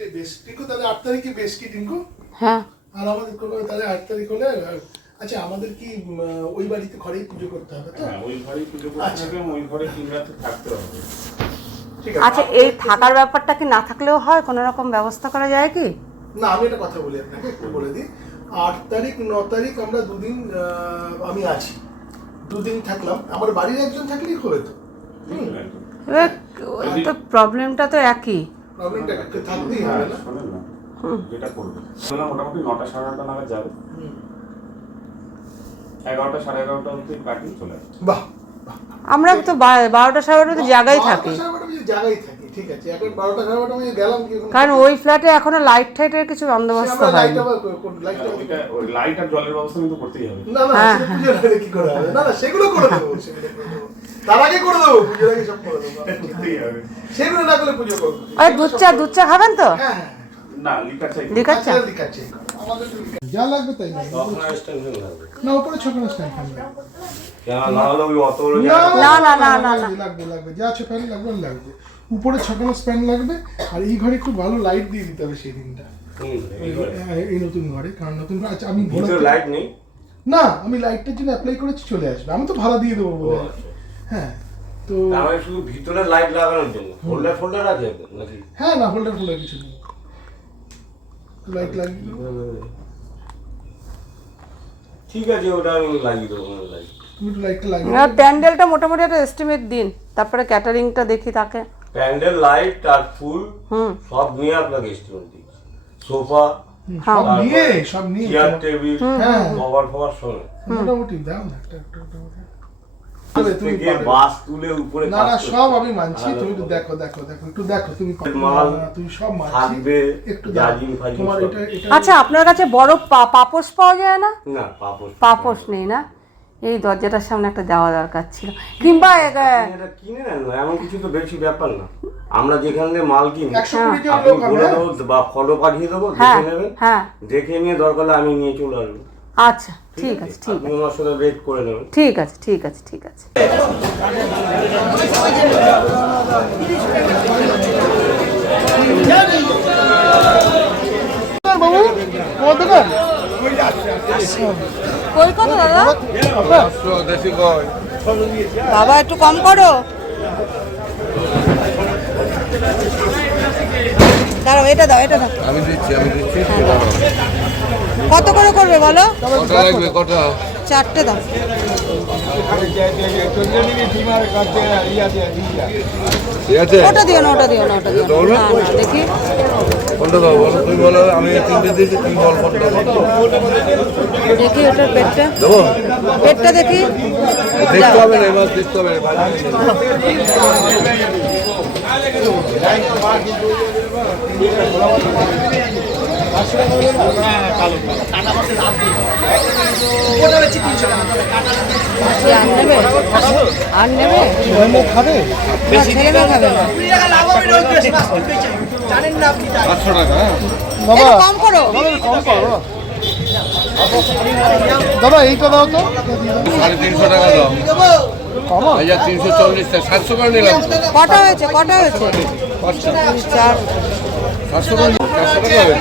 অনেকটাই বেশ। টিঙ্কু তাহলে 8 তারিখে বেশ কি টিঙ্কু? হ্যাঁ। আর আমাদের তাহলে 8 তারিখ হলে আচ্ছা আমাদের কি ওই বাড়িতে ঘরেই পুজো করতে হবে তো? হ্যাঁ ওই ঘরেই পুজো করতে হবে, ওই ঘরে 3 রাত থাকতে হবে। ঠিক আছে। আচ্ছা এই থাকার ব্যাপারটা কি না থাকলেও হয়, কোনো রকম ব্যবস্থা করা যায় কি? না আমি একটা কথা বলি আপনাকে, একটু বলে দিই। 8 তারিখ 9 তারিখ আমরা দুদিন আমি আছি, দুদিন থাকলাম, আমার বাড়ির একজন থাকলেই হবে তো? ওই তো প্রবলেমটা তো একই। প্রবলেমটা থাকতেই হবে না? শোনেন না, যেটা করবে মোটামুটি 9টা 9:30 নাগাদ যাবে, 11টা 11:30 অবধি পার্টি চলে আসবে। বাহ, আমরা তো 12টা 12:30 জায়গায় থাকি, জায়গায় থাকি, ঠিক আছে। এখন 12টা 12:30 আমি গেলাম কি? কারণ ওই ফ্ল্যাটে এখনো লাইট টাইটের কিছু বন্দোবস্ত হয়নি। লাইট আর জলের ব্যবস্থা কিন্তু করতেই হবে। না না সেটা পুজোর আগে কি করে হবে? না না সেগুলো করে দেবো, তার আগে করে দেবো, পুজোর আগে সব করে দেবো, করতেই হবে। সেগুলো না করলে পুজো করবো। ওই দুধ চা খাবেন তো? হ্যাঁ হ্যাঁ না লিকার চাই, লিকার চা। যা লাগবে তাই লাগবে। না উপরে ছোকনা স্ট্যান্ড লাগবে। না হলে ওই অত বড় না লাগবে যা আছে ফ্যান লাগবে লাগবে। উপরে ছকানো স্প্যান লাগবে, আর এই ঘরে খুব ভালো লাইট দিয়ে দিতে হবে সেই দিনটা। এই নতুন ঘরে, কারণ নতুন ঘরে আচ্ছা আমি লাইট নেই না, আমি লাইটটার জন্য অ্যাপ্লাই করেছি, চলে আসবে, আমি তো ভাড়া দিয়ে দেবো বলে। হ্যাঁ তো আমি শুধু ভিতরে লাইট লাগানোর জন্য ফোল্ডার আছে নাকি? হ্যাঁ না হোল্ডার কিছু নেই, লাইট লাগিয়ে ঠিক আছে, ওটা আমি লাগিয়ে দেবো। লাইট তুমি একটু লাইটটা লাগিয়ে প্যান্ডেলটা মোটামুটি একটা এস্টিমেট দিন, তারপরে ক্যাটারিংটা দেখি তাকে। প্যান্ডেল, লাইট আর ফুল সব নিয়ে আপনাকে এস্টিমেট দিই। সোফা সব নিয়ে চেয়ার টেবিল হ্যাঁ কভার ফভার সব মোটামুটি দাও না একটা তুমি বাস তুলে উপরে না না সব আমি মানছি, তুমি একটু দেখো একটু দেখো, তুমি তুমি সব মানছি থাকবে একটু দেখো তোমার এটা আচ্ছা আপনার কাছে বড় পাপোশ পাওয়া যায় না? না পাপোশ নেই না? এই দরজাটার সামনে একটা দেওয়া দরকার ছিল, কিংবা এটা কিনে নেন না, এমন কিছু তো বেশি ব্যাপার না। আমরা যেখান থেকে মাল কিনি 120 জন আপনি লোক বলে হবে। দেবো বা ফটো পাঠিয়ে দেবো, দেখে নেবেন, দেখে নিয়ে দরকার হলে আমি নিয়ে চলে আসবো। আচ্ছা ঠিক আছে আপনি আমার সাথে রেট করে নেবেন। ঠিক আছে বাবু তোমার দোকান কই কত দাদা? দেশি কই বাবা একটু কম করো। দাঁড়াও, এটা দাও আমি দিচ্ছি কত করে করবে বলো? কত লাগবে? কত? 4টে দাও। ঠিক আছে, ওটা দিও না না দেখি কোনটা দাও বলো, তুমি বলো। আমি 3টে দিয়েছি, তুমি বল কোনটা দেখি ওটার পেটটা দেবো। দেখি। দেখতে হবে না, এবার দেখতে হবে না। আর নেবে খাবে ছেলে মেয়ে খাবে না। 500 টাকা। বাবা কম করো। দাদা এইটা দাও তো 350 টাকা দাও। কম 1340 টাকা, 700 করে নিলাম। কটা হয়েছে 5টা 4। 700 করে 400 টাকা হবে।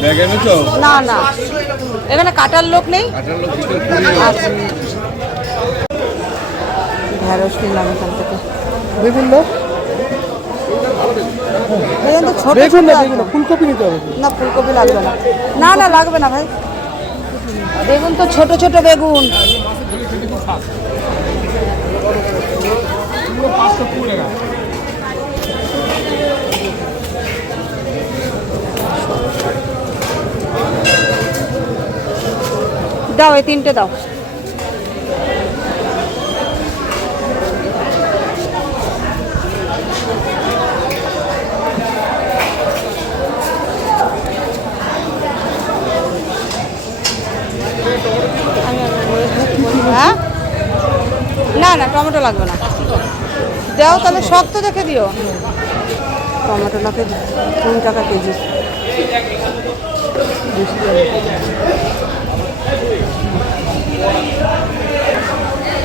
ব্যাগ এনেছো? না এখানে কাটার লোক নেই। কাটার লোক ভিতরে পুরি আচ্ছা ঢেঁড়স নিলাম এখান থেকে। বেগুন দাও, বেগুন তো ছোট বেগুন না ফুলকপি নিতে হবে। না ফুলকপি লাগবে না, না লাগবে না ভাই, বেগুন তো ছোট বেগুন। দাও এই 3টে দাও। হ্যাঁ না টমেটো লাগবে না, দাও তাহলে শক্ত দেখে দিও। টমেটো লাগে 3 টাকা কেজি।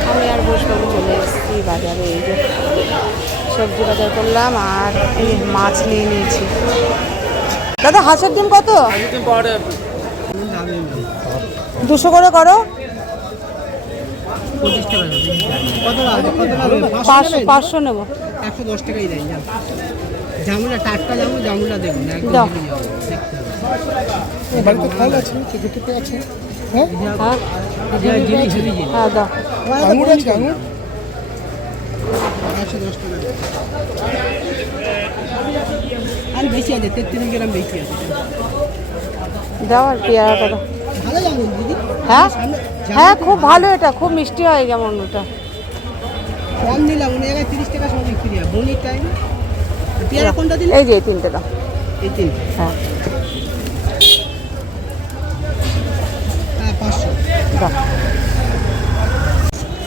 আমি আর বসবাবু চলে এসেছি বাজারে, এই যে সবজি বাজার করলাম আর এই মাছ নিয়ে নিয়েছি। দাদা হাঁসের ডিম কত? 200 করে করো। 500 নেবো। 110 টাকাই দেয় না। জামুনা টাটকা জামুনা দেখুন একদম দাও। হেভি জামুনা, দেখতে হবে। বাড়িতে ফল আছে, কেটে আছে। হ্যাঁ, হ্যাঁ এটা জিনিস হেভি জিনিস। হ্যাঁ দাও। আঙুর আছে, আঙুর 110 টাকা। আর বেশি আছে, 33 গ্রাম বেশি আছে। দাও আর পেয়ারাটা দাও। ভালো জামুন দিদি। হ্যাঁ হ্যাঁ খুব ভালো, এটা খুব মিষ্টি হয় যেমন ওটা। কম নিলাম, উনি জায়গায় 30 টাকা সব বিক্রি হয়। বনির টাইম। পেয়ারা কোনটা দিলে? এই যে এই তিনটে দাও। এই তিন। হ্যাঁ হ্যাঁ 500। দাও।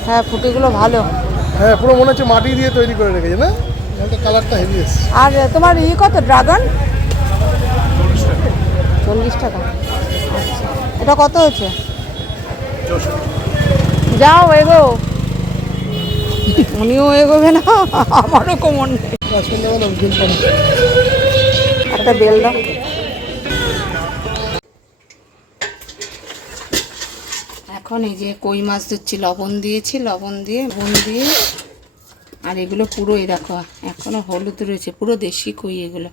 হ্যাঁ ফুটিগুলো ভালো। হ্যাঁ, পুরো মনে হচ্ছে মাটি দিয়ে তৈরি করে রেখেছে না, কালারটা হেভি এসছে। আর তোমার কত ড্রাগন? 40 টাকা। আচ্ছা এটা কত হয়েছে? যাও এগো। উনিও এগোবে না, আমারও কোমর নেই। একটা বেল দাও। এখন এই যে কই মাছ ধরছি, লবণ দিয়েছি, লবণ দিয়ে নুন দিয়ে। আর এগুলো পুরো এই দেখো এখনো হলুদ রয়েছে, পুরো দেশি কই এগুলো।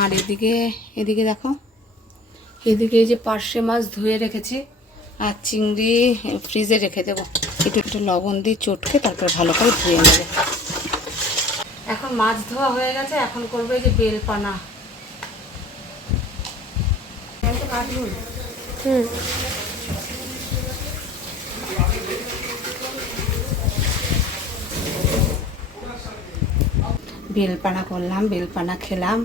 আর এদিকে দেখো, এদিকে এই যে পার্শে মাছ ধুয়ে রেখেছি আর চিংড়ি ফ্রিজে রেখে দেবো। একটু লবণ দিয়ে চটকে তারপর ভালো করে ধুয়ে নেবে। এখন মাছ ধোয়া হয়ে গেছে, এখন করবো এই যে বেলপানা। বেলপানা করলাম, বেলপানা খেলাম।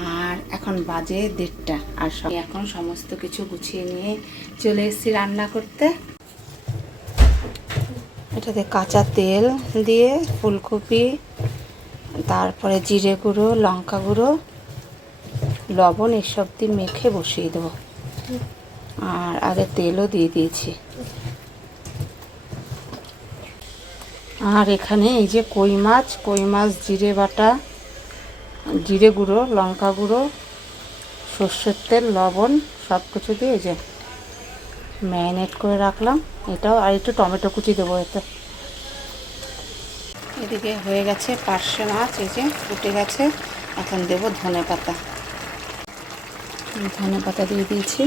আর এখন বাজে 1:30 আর এখন সমস্ত কিছু গুছিয়ে নিয়ে চলে এসেছি রান্না করতে। এটাতে কাঁচা তেল দিয়ে ফুলকপি, তারপরে জিরে গুঁড়ো, লঙ্কা গুঁড়ো, লবণ এসব দিয়ে মেখে বসিয়ে দেবো। আর আগে তেলও দিয়ে দিয়েছি। আর এখানে এই যে কই মাছ জিরে বাটা, জিরে গুঁড়ো, লঙ্কা গুঁড়ো, সর্ষের তেল, লবণ সব কিছু দিয়ে এই যে ম্যারিনেট করে রাখলাম। এটাও আর একটু টমেটো কুচি দেবো এতে। এদিকে হয়ে গেছে পার্শে মাছ, এই যে ফুটে গেছে। এখন দেবো ধনেপাতা দিয়ে দিয়েছি।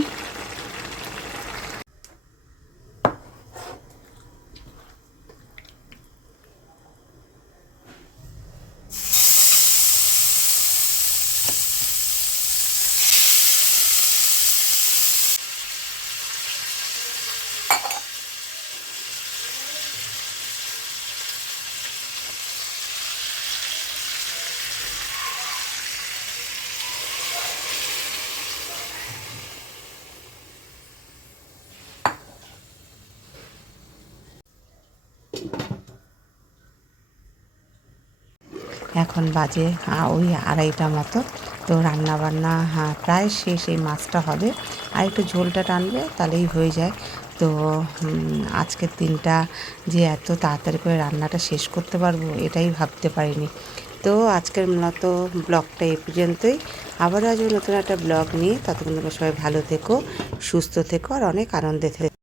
এখন বাজে ওই 2:30 মতো। তো রান্নাবান্না প্রায় শেষ, এই মাছটা হবে আর একটু ঝোলটা টানবে তাহলেই হয়ে যায়। তো আজকের দিনটা যে এত তাড়াতাড়ি করে রান্নাটা শেষ করতে পারবো এটাই ভাবতে পারিনি। তো আজকের মূলত ব্লগটা এই পর্যন্তই। আবারও আসবো নতুন একটা ব্লগ নিয়ে। ততক্ষণ সবাই ভালো থেকো, সুস্থ থেকো আর অনেক আনন্দে থেকো।